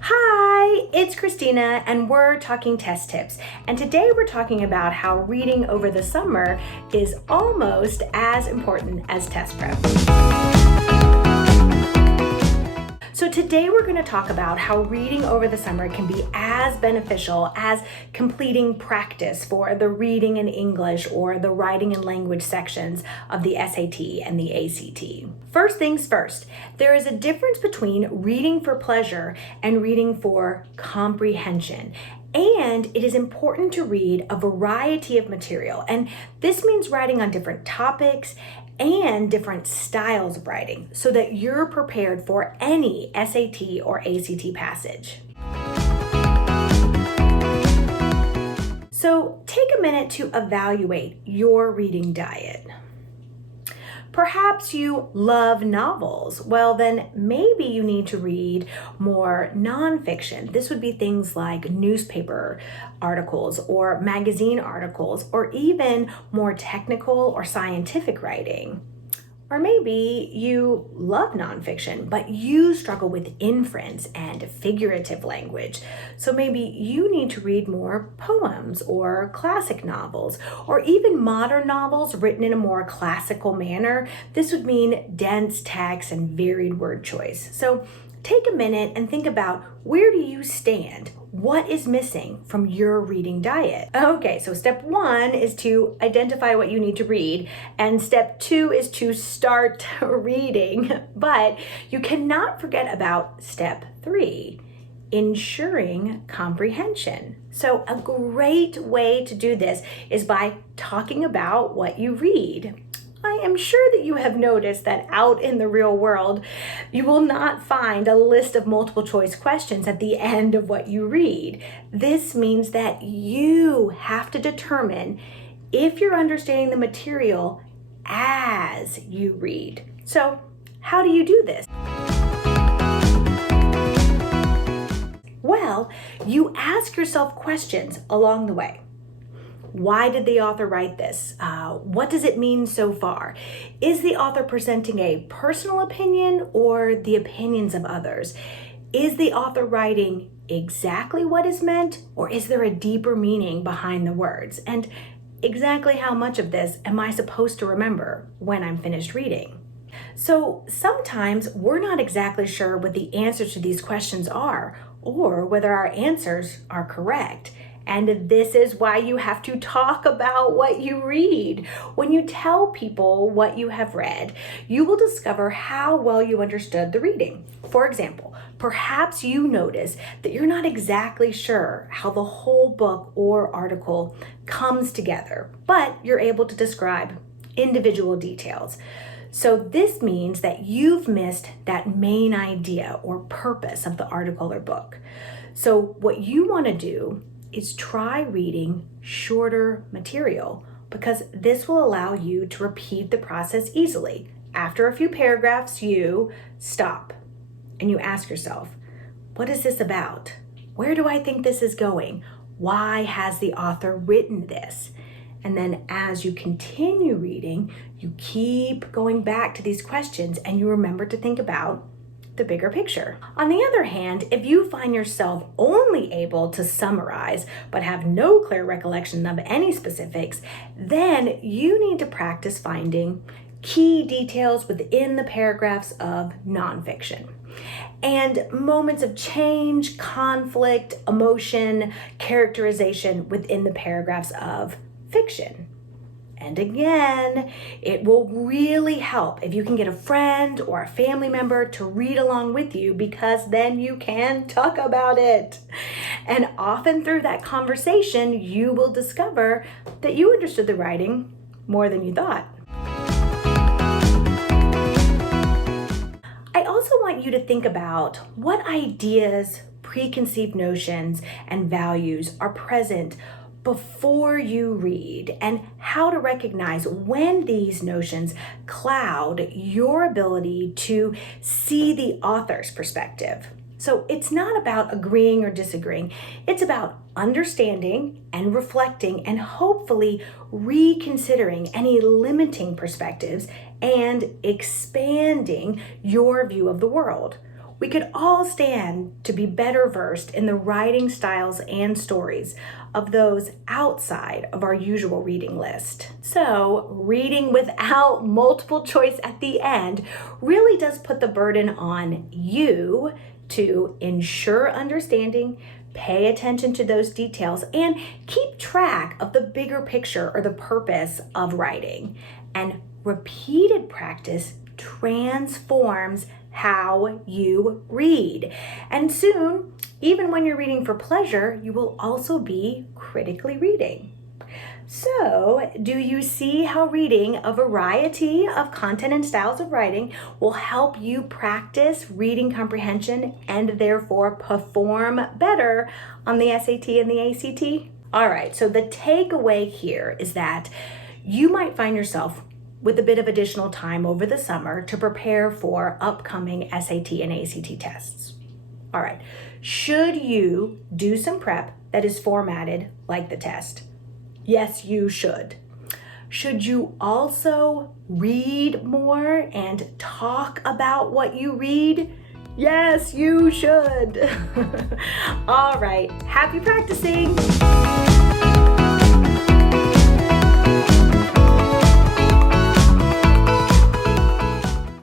Hi, it's Christina, and we're talking test tips. And today we're talking about how reading over the summer is almost as important as test prep. So today we're going to talk about how reading over the summer can be as beneficial as completing practice for the reading in English or the writing and language sections of the SAT and the ACT. First things first, there is a difference between reading for pleasure and reading for comprehension. And it is important to read a variety of material. And this means writing on different topics and different styles of writing so that you're prepared for any SAT or ACT passage. So take a minute to evaluate your reading diet. Perhaps you love novels. Well, then maybe you need to read more nonfiction. This would be things like newspaper articles or magazine articles, or even more technical or scientific writing. Or maybe you love nonfiction, but you struggle with inference and figurative language. So maybe you need to read more poems or classic novels, or even modern novels written in a more classical manner. This would mean dense text and varied word choice. So take a minute and think about, where do you stand? What is missing from your reading diet? Okay, so step 1 is to identify what you need to read, and step 2 is to start reading. But you cannot forget about step 3, ensuring comprehension. So a great way to do this is by talking about what you read. I am sure that you have noticed that out in the real world, you will not find a list of multiple choice questions at the end of what you read. This means that you have to determine if you're understanding the material as you read. So, how do you do this? Well, you ask yourself questions along the way. Why did the author write this? What does it mean so far? Is the author presenting a personal opinion or the opinions of others? Is the author writing exactly what is meant, or is there a deeper meaning behind the words? And exactly how much of this am I supposed to remember when I'm finished reading? So sometimes we're not exactly sure what the answers to these questions are, or whether our answers are correct. And this is why you have to talk about what you read. When you tell people what you have read, you will discover how well you understood the reading. For example, perhaps you notice that you're not exactly sure how the whole book or article comes together, but you're able to describe individual details. So this means that you've missed that main idea or purpose of the article or book. So what you want to do is try reading shorter material, because this will allow you to repeat the process easily. After a few paragraphs, you stop and you ask yourself, what is this about? Where do I think this is going? Why has the author written this? And then as you continue reading, you keep going back to these questions and you remember to think about the bigger picture. On the other hand, if you find yourself only able to summarize but have no clear recollection of any specifics, then you need to practice finding key details within the paragraphs of nonfiction. And moments of change, conflict, emotion, characterization within the paragraphs of fiction. And again, it will really help if you can get a friend or a family member to read along with you, because then you can talk about it. And often through that conversation, you will discover that you understood the writing more than you thought. I also want you to think about what ideas, preconceived notions, and values are present before you read, and how to recognize when these notions cloud your ability to see the author's perspective. So it's not about agreeing or disagreeing. It's about understanding and reflecting and hopefully reconsidering any limiting perspectives and expanding your view of the world. we could all stand to be better versed in the writing styles and stories of those outside of our usual reading list. So, reading without multiple choice at the end really does put the burden on you to ensure understanding, pay attention to those details, and keep track of the bigger picture or the purpose of writing. And repeated practice transforms how you read. And soon, even when you're reading for pleasure, you will also be critically reading. So, do you see how reading a variety of content and styles of writing will help you practice reading comprehension and therefore perform better on the SAT and the ACT? All right, so the takeaway here is that you might find yourself with a bit of additional time over the summer to prepare for upcoming SAT and ACT tests. All right, should you do some prep that is formatted like the test? Yes, you should. Should you also read more and talk about what you read? Yes, you should. All right, happy practicing.